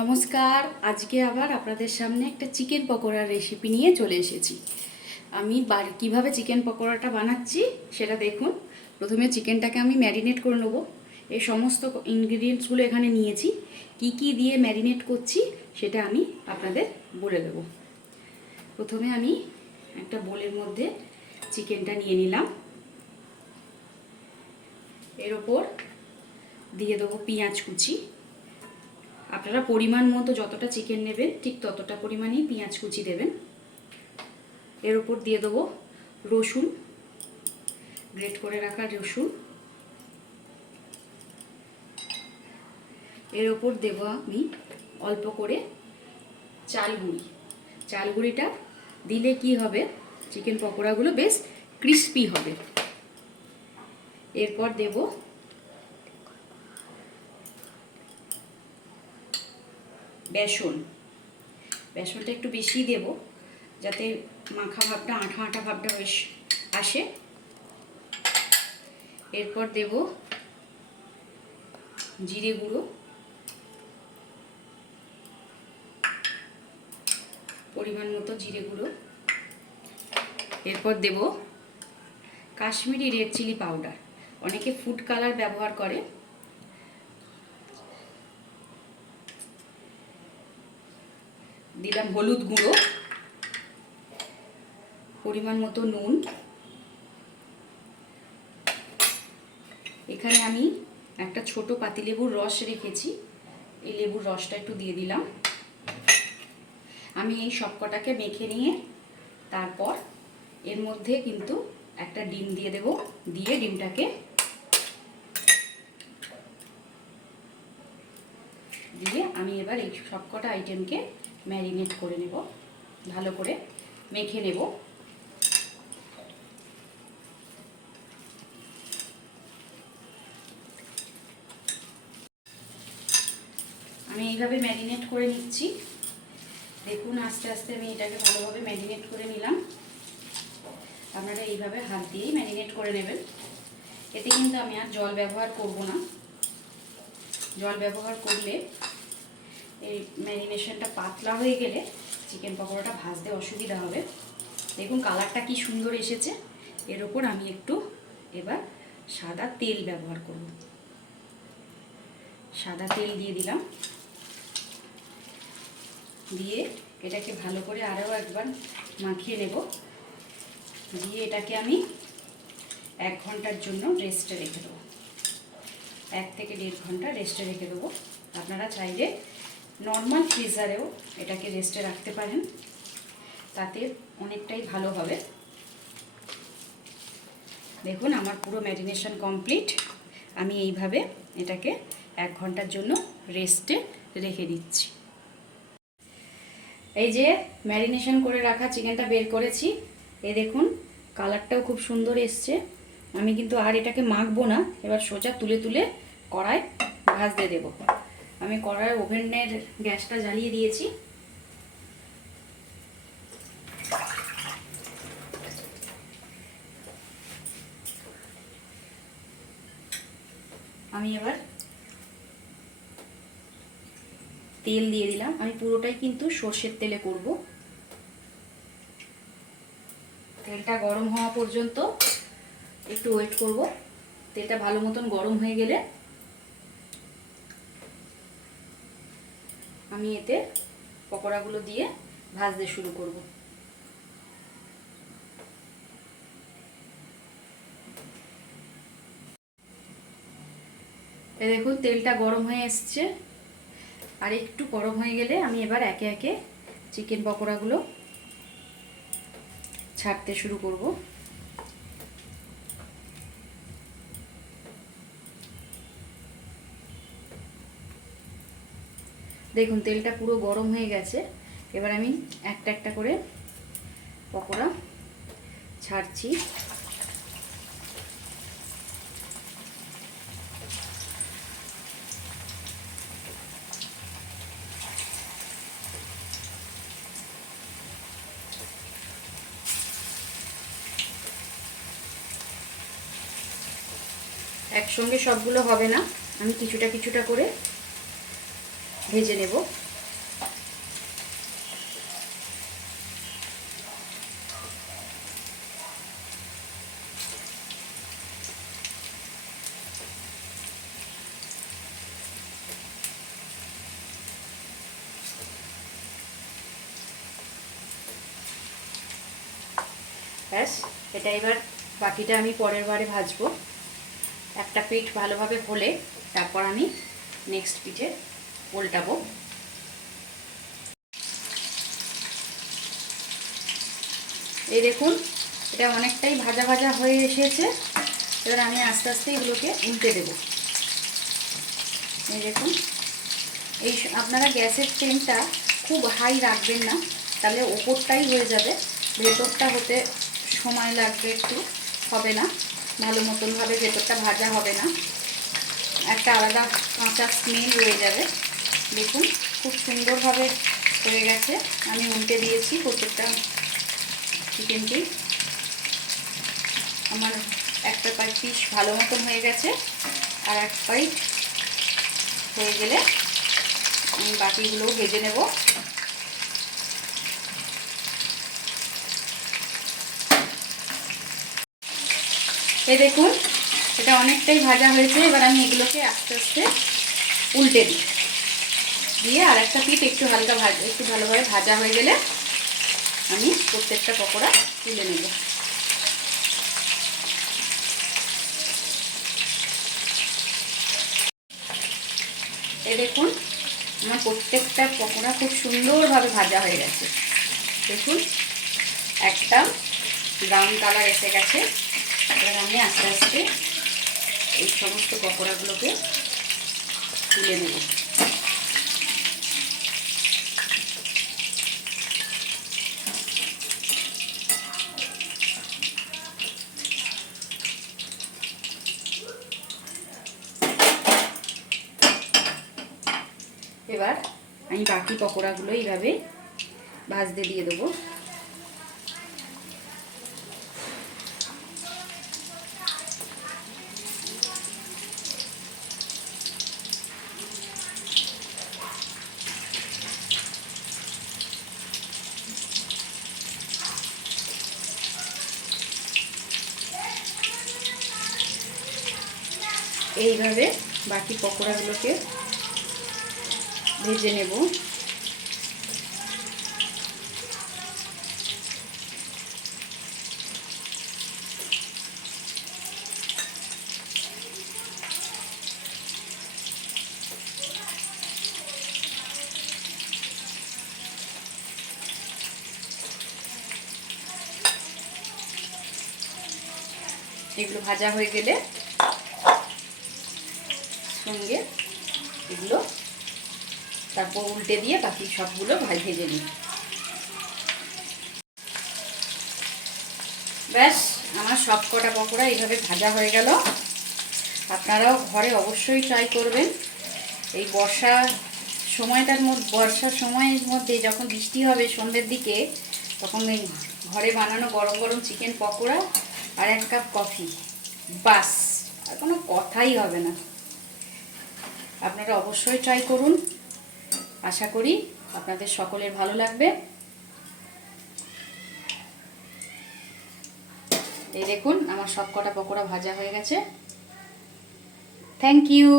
নমস্কার, আজকে আবার আপনাদের সামনে একটা চিকেন পকোড়ার রেসিপি নিয়ে চলে এসেছি। আমি বাড়ি, কীভাবে চিকেন পকোড়াটা বানাচ্ছি সেটা দেখুন। প্রথমে চিকেনটাকে আমি ম্যারিনেট করে নেব। এই সমস্ত ইনগ্রিডিয়েন্টসগুলো এখানে নিয়েছি। কি কি দিয়ে ম্যারিনেট করছি সেটা আমি আপনাদের বলে দেব। প্রথমে আমি একটা বোলের মধ্যে চিকেনটা নিয়ে নিলাম। এর ওপর দিয়ে দেবো পেঁয়াজ কুচি। আপনারা পরিমাণ মতো যতটা চিকেন নেবেন, ঠিক ততটা পরিমাণেই পেঁয়াজ কুচি দেবেন। এর উপর দিয়ে দেবো রসুন গ্রেট করে রাখা রসুন। এর ওপর দেব আমি অল্প করে চাল গুঁড়ি চাল গুঁড়িটা দিলে কি হবে? চিকেন পকোড়াগুলো বেশ ক্রিস্পি হবে। এরপর দেব বেসন। বেসনটা একটু বেশি দেব, যাতে মাখা ভাবটা, আঠা আঠা ভাবটা বেশ আসে। এরপর দেব জিরে গুঁড়ো। পরিমাণ মতো জিরে গুঁড়ো। এরপর দেব কাশ্মীরি রেড চিলি পাউডার। অনেকে ফুড কালার ব্যবহার করে দিলাম হলুদ গুঁড়ো, পরিমাণ মতো নুন। এখানে আমি একটা ছোট পাতিলেবুর রস রেখেছি, এই লেবুর রসটা একটু দিয়ে দিলাম। আমি এই সবকটাকে মেখে নিয়ে তারপর এর মধ্যে কিন্তু একটা ডিম দিয়ে দেব, দিয়ে ডিমটাকে দিয়ে আমি এবার এই সবকটা আইটেমকে ম্যারিনেট করে নেব, ভালো করে মেখে নেব। আমি এইভাবে ম্যারিনেট করে নিচ্ছি। দেখুন, আস্তে আস্তে আমি এটাকে ভালোভাবে ম্যারিনেট করে নিলাম। আপনারা এইভাবে হাত দিয়েই ম্যারিনেট করে নেবেন। এতে কিন্তু আমি আর জল ব্যবহার করব না। জল ব্যবহার করলে এই ম্যারিনেশনটা পাতলা হয়ে গেলে চিকেন পকোড়াটা ভাজতে অসুবিধা হবে। দেখুন কালারটা কি সুন্দর এসেছে। এর ওপর আমি একটু এবার সাদা তেল ব্যবহার করব। সাদা তেল দিয়ে দিলাম। দিয়ে এটাকে ভালো করে আরও একবার মাখিয়ে নেব। দিয়ে এটাকে আমি এক ঘণ্টার জন্য রেস্টে রেখে দেবো। এক থেকে দেড় ঘণ্টা রেস্টে রেখে দেবো। আপনারা চাইলে নর্মাল ফ্রিজারেও এটাকে রেস্টে রাখতে পারেন। তাতে অনেকটাই ভালো হবে। দেখুন, আমার পুরো ম্যারিনেশন কমপ্লিট। আমি এইভাবে এটাকে এক ঘণ্টার জন্য রেস্টে রেখে দিচ্ছি। এই যে ম্যারিনেশন করে রাখা চিকেনটা বের করেছি, এ দেখুন, কালারটাও খুব সুন্দর এসছে। আমি কিন্তু আর এটাকে মাখবো না, এবার সোজা তুলে তুলে কড়াই ভাজতে দেবো। আমি কড়াই ওভেনের গ্যাসটা জ্বালিয়ে দিয়েছি। আমি এবার তেল দিয়ে দিলাম। আমি পুরোটাই কিন্তু সর্ষের তেলে করব। তেলটা গরম হওয়া পর্যন্ত একটু ওয়েট করব। তেলটা ভালো মতন গরম হয়ে গেলে আমি এতে পকোড়াগুলো দিয়ে ভাজতে শুরু করব। দেখুন, তেলটা গরম হয়ে এসছে। আর একটু গরম হয়ে গেলে আমি এবার একে একে চিকেন পকোড়াগুলো ছাড়তে শুরু করব। দেখুন, তেলটা পুরো গরম হয়ে গেছে। এবার আমি একটা একটা করে পকোড়া ছাড়ছি। একসঙ্গে সবগুলো হবে না। আমি কিছুটা কিছুটা করে ভেজে নেব। ব্যাস, এটা এবার বাকিটা আমি পরের বারে ভাজবো। একটা পিঠ ভালোভাবে হলে তারপর আমি নেক্সট পিঠে উল্টাবো। এই দেখুন, এটা অনেকটাই ভাজা ভাজা হয়ে এসেছে। এবার আমি আস্তে আস্তে এগুলোকে উল্টে দেব। এই দেখুন, এই আপনারা গ্যাসের ফ্লেমটা খুব হাই রাখবেন না, তাহলে ওপরটাই হয়ে যাবে। ভেতরটা হতে সময় লাগবে একটু, হবে না। ভালো মতনভাবে ভেতরটা ভাজা হবে না। একটা আলাদা কাঁচা স্মেল রয়ে যাবে। দেখুন, খুব সুন্দরভাবে হয়ে গেছে। আমি উল্টে দিয়েছি প্রত্যেকটা চিকেনটি। আমার একটা পাইট পিস ভালো মতন হয়ে গেছে, আর এক পাইট হয়ে গেলে আমি বাকিগুলোও ভেজে নেব। এই দেখুন, এটা অনেকটাই ভাজা হয়েছে, এবার আমি এগুলোকে আস্তে আস্তে উল্টে দিই। দিয়ে আর একটা পিঠ একটু হালকা ভাজা, একটু ভালোভাবে ভাজা হয়ে গেলে আমি প্রত্যেকটা পকোড়া তুলে নেব। এই দেখুন, আমার প্রত্যেকটা পকোড়া খুব সুন্দরভাবে ভাজা হয়ে গেছে। দেখুন, একটা ব্রাউন কালার এসে গেছে। এবার আমি আস্তে আস্তে এই সমস্ত পকোড়াগুলোকে তুলে নেব এবার আমি বাকি পকোড়াগুলো এইভাবে ভাজতে দিয়ে দেবো। এইভাবে বাকি পকোড়াগুলোকে ভেজে নেব। এগুলো ভাজা হয়ে গেলে সঙ্গে এগুলো তারপর উল্টে দিয়ে বাকি সবগুলো ভেজে নিই। ব্যাস, আমার সব কটা পকোড়া এইভাবে ভাজা হয়ে গেল। আপনারাও ঘরে অবশ্যই ট্রাই করবেন। এই বর্ষা সময়টার মধ্যে বর্ষার সময়ের মধ্যে যখন বৃষ্টি হবে সন্ধ্যের দিকে, তখন এই ঘরে বানানো গরম গরম চিকেন পকোড়া আর এক কাপ কফি বাস আর কোনো কথাই হবে না। আপনারা অবশ্যই ট্রাই করুন। আশা করি আপনাদের সকলের ভালো লাগবে। এই দেখুন, আমার সব কটা পকোড়া ভাজা হয়ে গেছে। Thank you